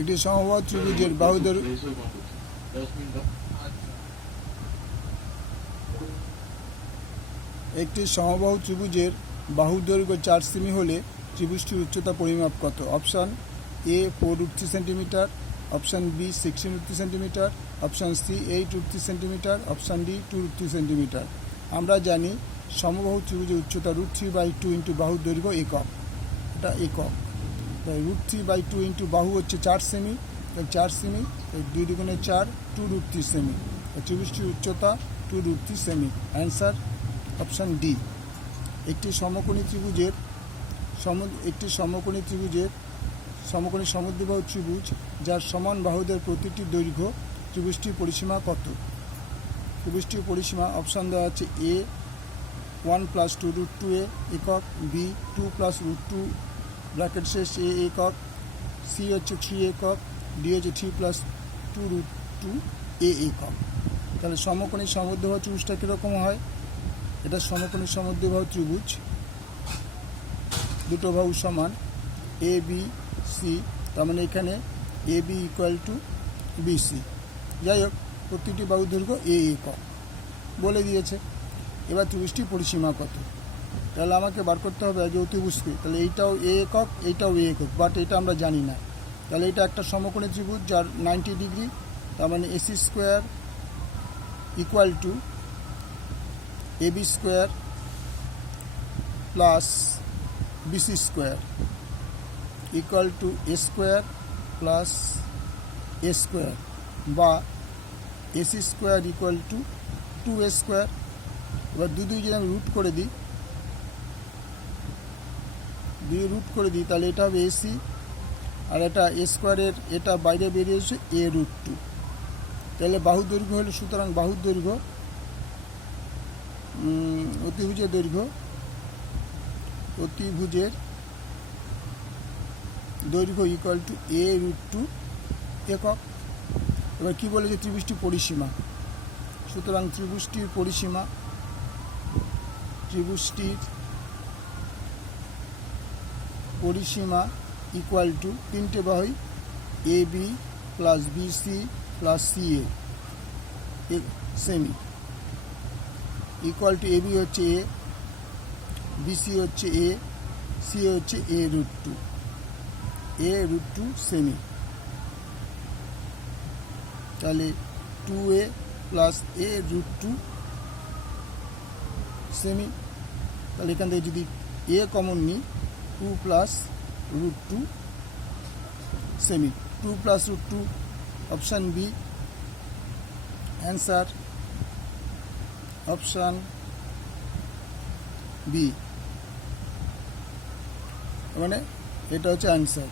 একটি সমবাহু ত্রিভুজের বাহু দৈর্ঘ্য একটি সমবাহু ত্রিভুজের বাহু দৈর্ঘ্য 4 সেমি হলে ত্রিভুজটির উচ্চতা পরিমাপ কত? Option A 4√3 centimetre, option B 16√3 centimetre, option C 8√3 centimetre, option D 2√3 centimetre. আমরা জানি সমবাহু ত্রিভুজের উচ্চতা √3/2 ইন্টু বাহুর দৈর্ঘ্য একক, এটা একক। তাই √3/2 ইন্টু বাহু হচ্ছে 4 সেমি, 4 সেমি 2 দুগুণে 4, 2√3 সেমি। ত্রিভুজটির উচ্চতা 2√3 সেমি। Answer option D. একটি সমকোণী সমদ্বিবাহু ত্রিভুজ যার সমান বাহুদের প্রতিটি দৈর্ঘ্য, ত্রিভুজটির পরিসীমা কত? ত্রিভুজটির পরিসীমা অপশান দেওয়া আছে এ 1 + 2√2a একক, বি 2 + √2 ব্র্যাকেট শেষ এ একক, সি হচ্ছে 3 একক, ডি হচ্ছে 3 + 2√2a একক। তাহলে সমকোণী সমদ্বিবাহু ত্রিভুজটা কীরকম হয়? এটা সমকোণী সমদ্বিবাহু ত্রিভুজ, দুটো বাহু সমান এ বি সি, তার মানে এখানে এ বি = বিসি। যাই হোক, প্রতিটি বাহু দৈর্ঘ্য এ একক বলে দিয়েছে। এবার ত্রিভুজটির পরিসীমা কত? তাহলে আমাকে বার করতে হবে আগে অতিভুজকে। তাহলে এইটাও এ একক, এইটাও এ একক, বাট এটা আমরা জানি না। তাহলে এটা একটা সমকোণী ত্রিভুজ যার 90 ডিগ্রি, তার মানে AC² = AB² plus BC² A² plus A² বা AC² = 2A²। এবার দুই যদি আমি রুট করে দিই, তাহলে এটা হবে AC, আর এটা A²-এর এটা বাইরে বেরিয়ে এসে A√2। তাহলে বাহু দৈর্ঘ্য হলো, সুতরাং বাহুর দৈর্ঘ্য অতিভুজের দৈর্ঘ্য A√2 একক। এবার কী বলেছে? ত্রিভুজটির পরিসীমা। সুতরাং ত্রিভুজটির পরিসীমা = তিনটে বাহুই AB plus BC plus CA semi AB হচ্ছে A, BC হচ্ছে A, CA হচ্ছে A√2 সেমি। তাহলে 2A প্লাস A√2 সেমি। তাহলে এখান থেকে যদি A কমন নিই, 2 + √2 সেমি। 2 + √2 option B. Answer option B, মানে এটা হচ্ছে অ্যান্সার।